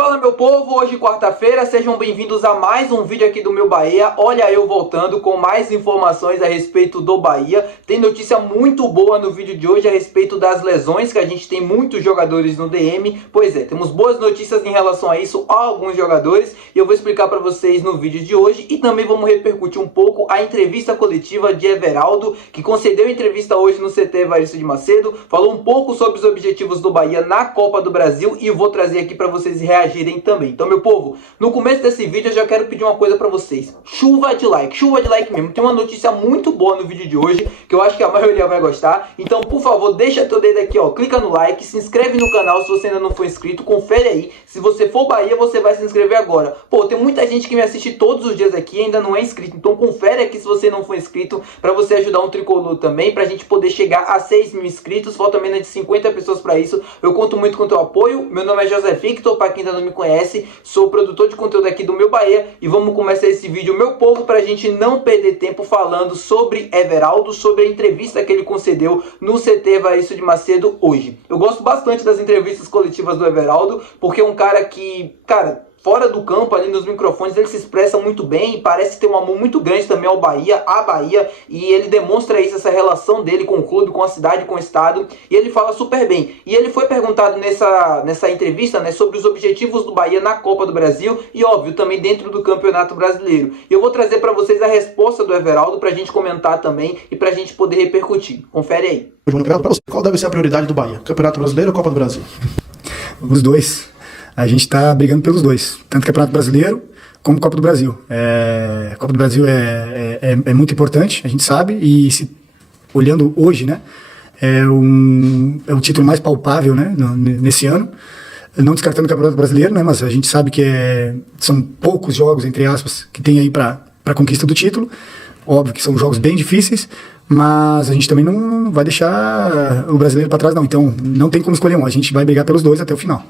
Fala meu povo, hoje quarta-feira, sejam bem-vindos a mais um vídeo aqui do meu Bahia. Olha eu voltando com mais informações a respeito do Bahia. Tem notícia muito boa no vídeo de hoje a respeito das lesões, que a gente tem muitos jogadores no DM. Pois é, temos boas notícias em relação a isso, a alguns jogadores, e eu vou explicar para vocês no vídeo de hoje. E também vamos repercutir um pouco a entrevista coletiva de Everaldo, que concedeu entrevista hoje no CT Evaristo de Macedo, falou um pouco sobre os objetivos do Bahia na Copa do Brasil e eu vou trazer aqui para vocês reagirem também. Então, meu povo, no começo desse vídeo eu já quero pedir uma coisa pra vocês. Chuva de like mesmo. Tem uma notícia muito boa no vídeo de hoje, que eu acho que a maioria vai gostar. Então, por favor, deixa teu dedo aqui, ó, clica no like, se inscreve no canal se você ainda não for inscrito, confere aí. Se você for Bahia, você vai se inscrever agora. Pô, tem muita gente que me assiste todos os dias aqui e ainda não é inscrito, então confere aqui se você não for inscrito, pra você ajudar um tricolor também, pra gente poder chegar a 6 mil inscritos. Falta menos de 50 pessoas pra isso. Eu conto muito com o teu apoio. Meu nome é José Victor, pra quem ainda não me conhece, sou produtor de conteúdo aqui do Meu Bahia e vamos começar esse vídeo, meu povo, pra gente não perder tempo falando sobre Everaldo, sobre a entrevista que ele concedeu no CT Evaristo de Macedo hoje. Eu gosto bastante das entrevistas coletivas do Everaldo, porque é um cara que, fora do campo, ali nos microfones, ele se expressa muito bem e parece ter um amor muito grande também ao Bahia, à Bahia, e ele demonstra isso, essa relação dele com o clube, com a cidade, com o estado, e ele fala super bem. E ele foi perguntado nessa entrevista, né, sobre os objetivos do Bahia na Copa do Brasil e, óbvio, também dentro do Campeonato Brasileiro. E eu vou trazer para vocês a resposta do Everaldo pra gente comentar também e pra gente poder repercutir. Confere aí. Qual deve ser a prioridade do Bahia? Campeonato Brasileiro ou Copa do Brasil? Os dois. A gente está brigando pelos dois, tanto Campeonato Brasileiro como Copa do Brasil. A Copa do Brasil é muito importante, a gente sabe, e olhando hoje, né, é o título mais palpável, né, nesse ano, não descartando o Campeonato Brasileiro, né, mas a gente sabe que são poucos jogos, entre aspas, que tem aí para a conquista do título. Óbvio que são jogos bem difíceis, mas a gente também não vai deixar o brasileiro para trás, não. Então não tem como escolher um, a gente vai brigar pelos dois até o final.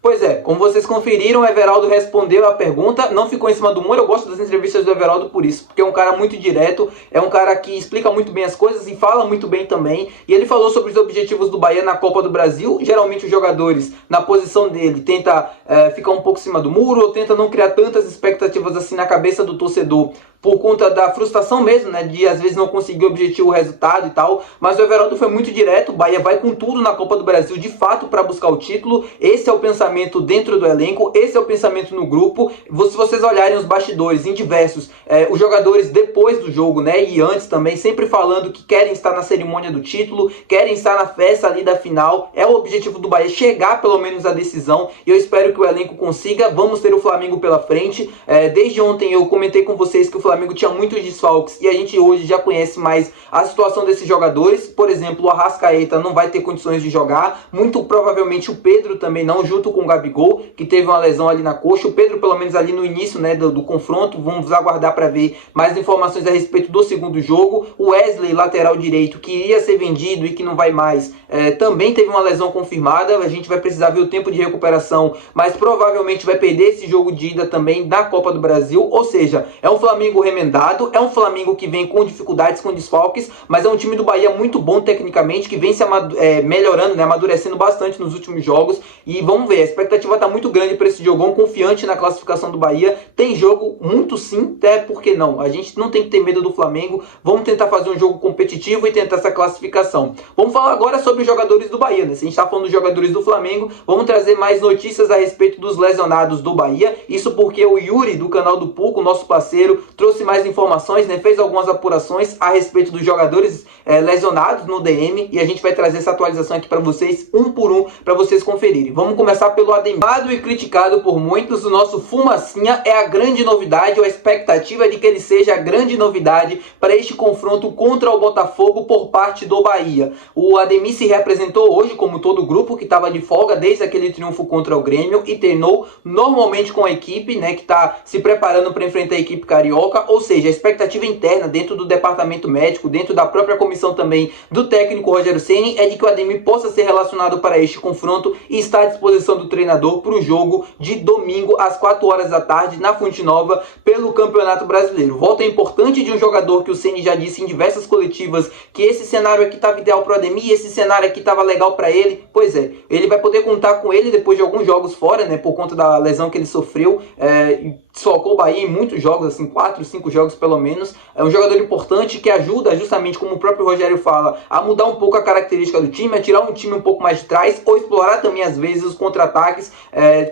Pois é, como vocês conferiram, o Everaldo respondeu a pergunta, não ficou em cima do muro. Eu gosto das entrevistas do Everaldo por isso, porque é um cara muito direto, é um cara que explica muito bem as coisas e fala muito bem também. E ele falou sobre os objetivos do Bahia na Copa do Brasil. Geralmente os jogadores, na posição dele, tenta ficar um pouco em cima do muro, ou tenta não criar tantas expectativas assim na cabeça do torcedor, por conta da frustração mesmo, né, de às vezes não conseguir o objetivo, o resultado e tal. Mas o Everaldo foi muito direto, o Bahia vai com tudo na Copa do Brasil, de fato, para buscar o título. Esse é o pensamento dentro do elenco, esse é o pensamento no grupo. Se vocês olharem os bastidores, em diversos, os jogadores depois do jogo, né, e antes também, sempre falando que querem estar na cerimônia do título, querem estar na festa ali da final. É o objetivo do Bahia chegar pelo menos à decisão, e eu espero que o elenco consiga. Vamos ter o Flamengo pela frente. Desde ontem eu comentei com vocês que o Flamengo tinha muitos desfalques e a gente hoje já conhece mais a situação desses jogadores. Por exemplo, o Arrascaeta não vai ter condições de jogar, muito provavelmente o Pedro também não, junto com o Gabigol, que teve uma lesão ali na coxa. O Pedro pelo menos ali no início, né, do confronto. Vamos aguardar para ver mais informações a respeito do segundo jogo. O Wesley, lateral direito, que iria ser vendido e que não vai mais, também teve uma lesão confirmada. A gente vai precisar ver o tempo de recuperação, mas provavelmente vai perder esse jogo de ida também da Copa do Brasil. Ou seja, é um Flamengo remendado, é um Flamengo que vem com dificuldades, com desfalques, mas é um time do Bahia muito bom tecnicamente, que vem se melhorando, né, amadurecendo bastante nos últimos jogos. E vamos ver, a expectativa está muito grande para esse jogão, confiante na classificação do Bahia. Tem jogo muito sim, até porque não, a gente não tem que ter medo do Flamengo. Vamos tentar fazer um jogo competitivo e tentar essa classificação. Vamos falar agora sobre os jogadores do Bahia, né? Se a gente está falando dos jogadores do Flamengo, vamos trazer mais notícias a respeito dos lesionados do Bahia. Isso porque o Yuri, do canal do Puco, nosso parceiro, trouxe mais informações, né? Fez algumas apurações a respeito dos jogadores lesionados no DM, e a gente vai trazer essa atualização aqui para vocês, um por um, para vocês conferirem. Vamos começar pelo Ademir. E criticado por muitos, o nosso Fumacinha é a grande novidade, ou a expectativa é de que ele seja a grande novidade para este confronto contra o Botafogo por parte do Bahia. O Ademir se representou hoje, como todo o grupo que estava de folga desde aquele triunfo contra o Grêmio, e treinou normalmente com a equipe, né, que está se preparando para enfrentar a equipe carioca. Carioca, ou seja, a expectativa interna dentro do departamento médico, dentro da própria comissão também do técnico Rogério Ceni, é de que o Ademir possa ser relacionado para este confronto e está à disposição do treinador para o jogo de domingo às 4 horas da tarde na Fonte Nova pelo Campeonato Brasileiro. Volta importante de um jogador que o Ceni já disse em diversas coletivas que esse cenário aqui estava ideal para o Ademir, esse cenário aqui estava legal para ele. Pois é, ele vai poder contar com ele depois de alguns jogos fora, né, por conta da lesão que ele sofreu, desfalcou o Bahia em muitos jogos, assim, 4, 5 jogos pelo menos. É um jogador importante que ajuda, justamente como o próprio Rogério fala, a mudar um pouco a característica do time, a tirar um time um pouco mais de trás, ou explorar também às vezes os contra-ataques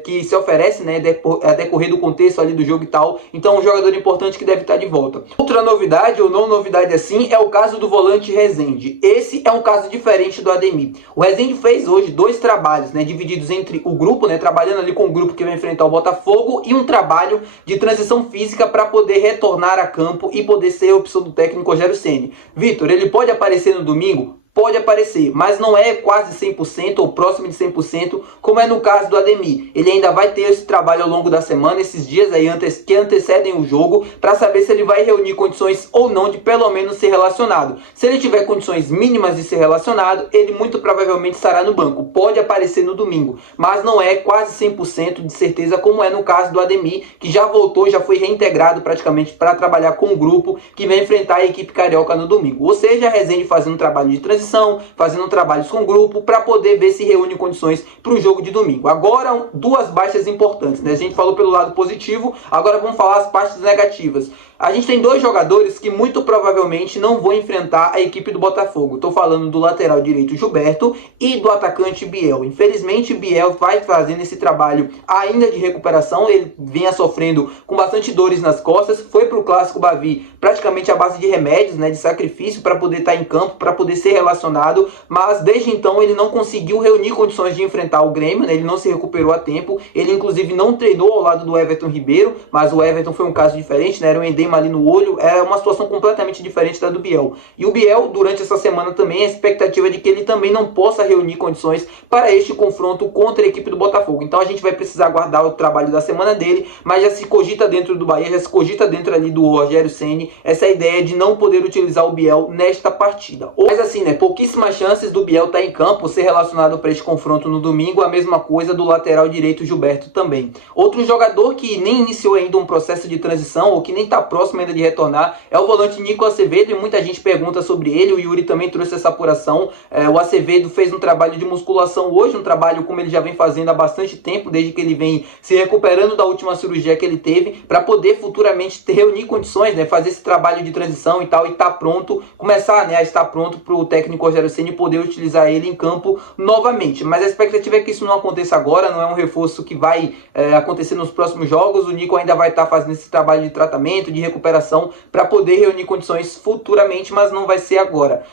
que se oferecem, né, a decorrer do contexto ali do jogo e tal. Então um jogador importante que deve estar de volta. Outra novidade, ou não novidade assim, é o caso do volante Rezende. Esse é um caso diferente do Ademir. O Rezende fez hoje 2 trabalhos, né, divididos entre o grupo, né, trabalhando ali com o grupo que vai enfrentar o Botafogo, e um trabalho de transição física para poder retornar a campo e poder ser a opção do técnico Rogério Ceni. Vitor, ele pode aparecer no domingo? Pode aparecer, mas não é quase 100% ou próximo de 100%, como é no caso do Ademir. Ele ainda vai ter esse trabalho ao longo da semana, esses dias aí que antecedem o jogo, para saber se ele vai reunir condições ou não de pelo menos ser relacionado. Se ele tiver condições mínimas de ser relacionado, ele muito provavelmente estará no banco. Pode aparecer no domingo, mas não é quase 100% de certeza, como é no caso do Ademir, que já voltou, já foi reintegrado praticamente para trabalhar com o grupo que vai enfrentar a equipe carioca no domingo. Ou seja, a Rezende fazendo um trabalho de transição, fazendo trabalhos com o grupo para poder ver se reúne condições para o jogo de domingo. Agora, 2 baixas importantes, né? A gente falou pelo lado positivo, agora vamos falar as partes negativas. A gente tem 2 jogadores que muito provavelmente não vão enfrentar a equipe do Botafogo. Estou falando do lateral direito Gilberto e do atacante Biel. Infelizmente, Biel vai fazendo esse trabalho ainda de recuperação. Ele vinha sofrendo com bastante dores nas costas. Foi para o Clássico Bavi praticamente à base de remédios, né, de sacrifício para poder estar em campo, para poder ser relacionado. Mas desde então ele não conseguiu reunir condições de enfrentar o Grêmio, né? Ele não se recuperou a tempo. Ele inclusive não treinou ao lado do Everton Ribeiro, mas o Everton foi um caso diferente, né? Era um edema ali no olho, é uma situação completamente diferente da do Biel. E o Biel, durante essa semana também, a expectativa é de que ele também não possa reunir condições para este confronto contra a equipe do Botafogo. Então a gente vai precisar aguardar o trabalho da semana dele, mas já se cogita dentro do Bahia, já se cogita dentro ali do Rogério Ceni, essa ideia de não poder utilizar o Biel nesta partida. Mas assim, né, pouquíssimas chances do Biel estar em campo, ser relacionado para este confronto no domingo, a mesma coisa do lateral direito Gilberto também. Outro jogador que nem iniciou ainda um processo de transição, ou que nem está próximo ainda de retornar, é o volante Nico Acevedo, e muita gente pergunta sobre ele. O Yuri também trouxe essa apuração. O Acevedo fez um trabalho de musculação hoje, um trabalho como ele já vem fazendo há bastante tempo, desde que ele vem se recuperando da última cirurgia que ele teve, para poder futuramente reunir condições, né, fazer esse trabalho de transição e tal, e estar pronto, começar, né, a estar pronto para o técnico Rogério Ceni poder utilizar ele em campo novamente. Mas a expectativa é que isso não aconteça agora, não é um reforço que vai acontecer nos próximos jogos. O Nico ainda vai estar fazendo esse trabalho de tratamento, de recuperação, para poder reunir condições futuramente, mas não vai ser agora.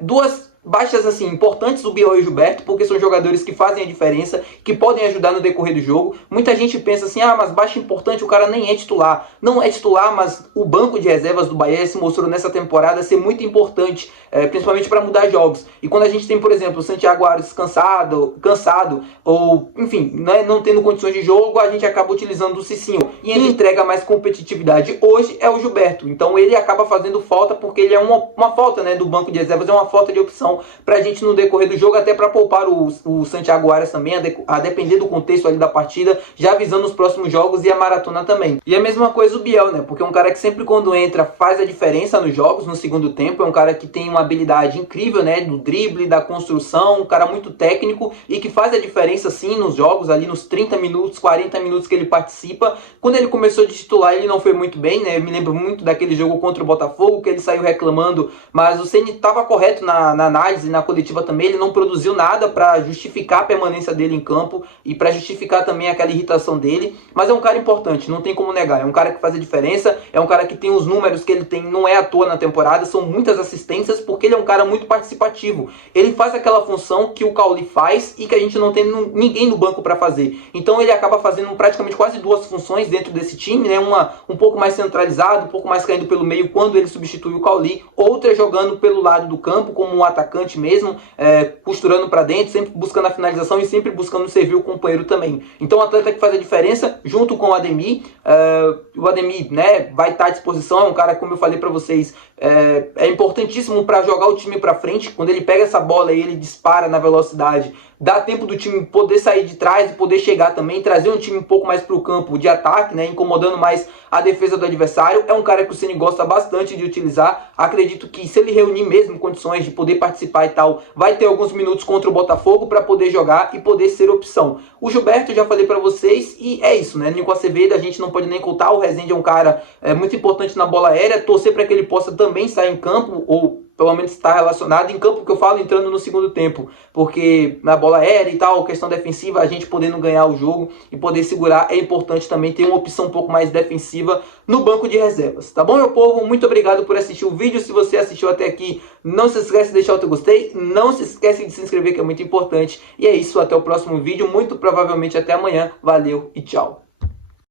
2 baixas assim importantes, o Biel e o Gilberto, porque são jogadores que fazem a diferença, que podem ajudar no decorrer do jogo. Muita gente pensa assim, mas baixa importante, o cara nem é titular. Não é titular, mas o banco de reservas do Bahia se mostrou nessa temporada ser muito importante, principalmente para mudar jogos. E quando a gente tem, por exemplo, o Santiago Ares cansado, ou enfim, né, não tendo condições de jogo, a gente acaba utilizando o Cicinho, e ele entrega mais competitividade. Hoje é o Gilberto, então ele acaba fazendo falta, porque ele é uma falta, né, do banco de reservas, é uma falta de opção pra gente no decorrer do jogo, até para poupar o Santiago Ares também, a depender do contexto ali da partida, já visando os próximos jogos e a maratona também. E a mesma coisa o Biel, né, porque é um cara que sempre quando entra faz a diferença nos jogos, no segundo tempo. É um cara que tem uma habilidade incrível, né, do drible, da construção, um cara muito técnico e que faz a diferença sim nos jogos, ali nos 30 minutos, 40 minutos que ele participa. Quando ele começou de titular ele não foi muito bem, né, eu me lembro muito daquele jogo contra o Botafogo, que ele saiu reclamando, mas o Ceni estava correto na análise, e na coletiva também. Ele não produziu nada para justificar a permanência dele em campo e para justificar também aquela irritação dele, mas é um cara importante, não tem como negar. É um cara que faz a diferença, é um cara que tem os números que ele tem, não é à toa na temporada, são muitas assistências, porque ele é um cara muito participativo. Ele faz aquela função que o Cauli faz e que a gente não tem ninguém no banco para fazer. Então ele acaba fazendo praticamente quase 2 funções dentro desse time, né? Uma um pouco mais centralizado, um pouco mais caindo pelo meio quando ele substitui o Cauli, outra jogando pelo lado do campo como um atacante, atacante mesmo, costurando para dentro, sempre buscando a finalização e sempre buscando servir o companheiro também. Então, um atleta que faz a diferença junto com o Ademir. O Ademir, né, vai estar à disposição, é um cara, como eu falei para vocês, é importantíssimo para jogar o time para frente. Quando ele pega essa bola e ele dispara na velocidade, dá tempo do time poder sair de trás e poder chegar também, trazer um time um pouco mais para o campo de ataque, né, incomodando mais a defesa do adversário. É um cara que o Ceni gosta bastante de utilizar. Acredito que se ele reunir mesmo condições de poder participar e tal, vai ter alguns minutos contra o Botafogo para poder jogar e poder ser opção. O Gilberto, eu já falei para vocês, e é isso, né? Nico Acevedo, a gente não pode nem contar. O Rezende é um cara muito importante na bola aérea, torcer para que ele possa também sair em campo, ou pelo menos estar relacionado em campo, que eu falo, entrando no segundo tempo, porque na bola aérea e tal, questão defensiva, a gente podendo ganhar o jogo e poder segurar, é importante também ter uma opção um pouco mais defensiva no banco de reservas, tá bom, meu povo? Muito obrigado por assistir o vídeo. Se você assistiu até aqui, não se esquece de deixar o teu gostei, não se esquece de se inscrever, que é muito importante, e é isso, até o próximo vídeo, muito provavelmente até amanhã. Valeu e tchau!